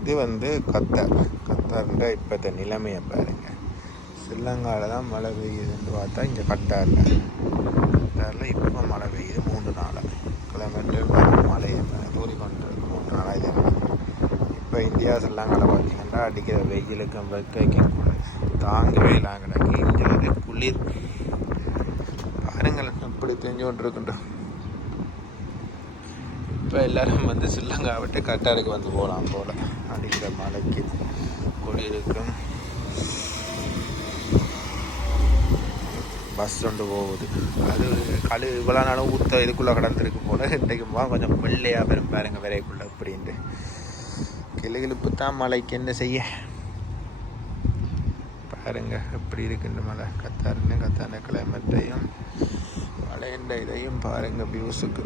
இது வந்து கத்தார்ன்ற இப்போத்த நிலைமையை பாருங்கள். ஸ்ரீலங்காவில் தான் மழை பெய்யுதுன்னு பார்த்தா இங்கே கத்தாரில் இப்போ மழை பெய்யுது 3 நாளாக. கிலோமீட்டர் மழை தூரிக்கொண்டு 3 நாளாக இது. இப்போ இந்தியா ஸ்ரீலங்காவில் பார்த்தீங்கன்னா அடிக்கிற வெயிலுக்கும் வெக்கைக்கும் தாங்கவே இல்லாம கிடக்கு. இங்கே வந்து குளிர் பாருங்கள் எப்படி தெரிஞ்சு கொண்டிருக்குண்டோம். இப்போ எல்லோரும் வந்து ஸ்ரீலங்கா விட்டு கட்டாருக்கு வந்து போகலாம் போல். அடிக்கிற மழைக்கு குளிருக்கும் பஸ் கொண்டு போகுது. அது இவ்வளோ நாளும் ஊற்ற இதுக்குள்ளே கடந்திருக்கு போல். இன்றைக்குமா கொஞ்சம் வெள்ளையாக பெரும் பாருங்க விரைக்குள்ளே அப்படின்ட்டு. கிளுகிழுப்பு தான் மழைக்கு என்ன செய்ய. பாருங்க எப்படி இருக்குன்ற மழை. கத்தாருன்னு கிளைமேட்டையும் மழைன்ற இதையும் பாருங்கள் வியூஸுக்கு.